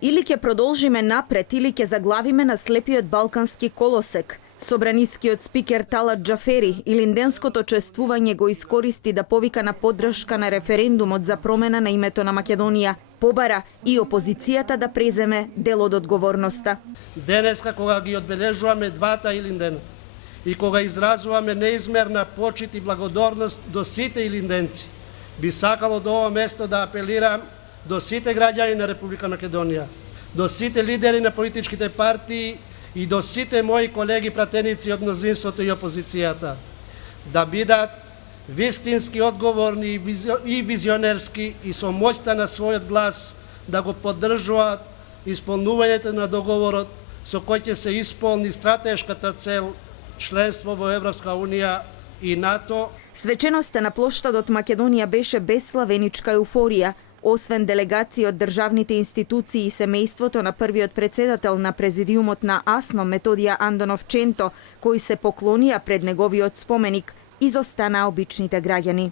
Или ќе продолжиме напред, или ќе заглавиме на слепиот балкански колосек. Собранискиот спикер Талат Џафери илинденското чествување го искористи да повика на поддршка на референдумот за промена на името на Македонија. Побара и опозицијата да преземе дел од одговорноста. Денеска кога ги одбележуваме двата Илиндена и кога изразуваме неизмерна почит и благодарност до сите илинденци, би сакал од ова место да апелирам до сите граѓани на Република Македонија, до сите лидери на политичките партии и до сите мои колеги пратеници од мнозинството и опозицијата, да бидат вистински одговорни и визионерски и со моќта на својот глас да го поддржуваат исполнувањето на договорот со кој ќе се исполни стратешката цел членство во Европска унија и НАТО. Свеченоста на плоштадот Македонија беше безславеничка еуфорија. Освен делегации од државните институции и семејството на првиот председател на президиумот на АСНО Методија Андонов Ченто, кои се поклонија пред неговиот споменик, изостана обичните граѓани.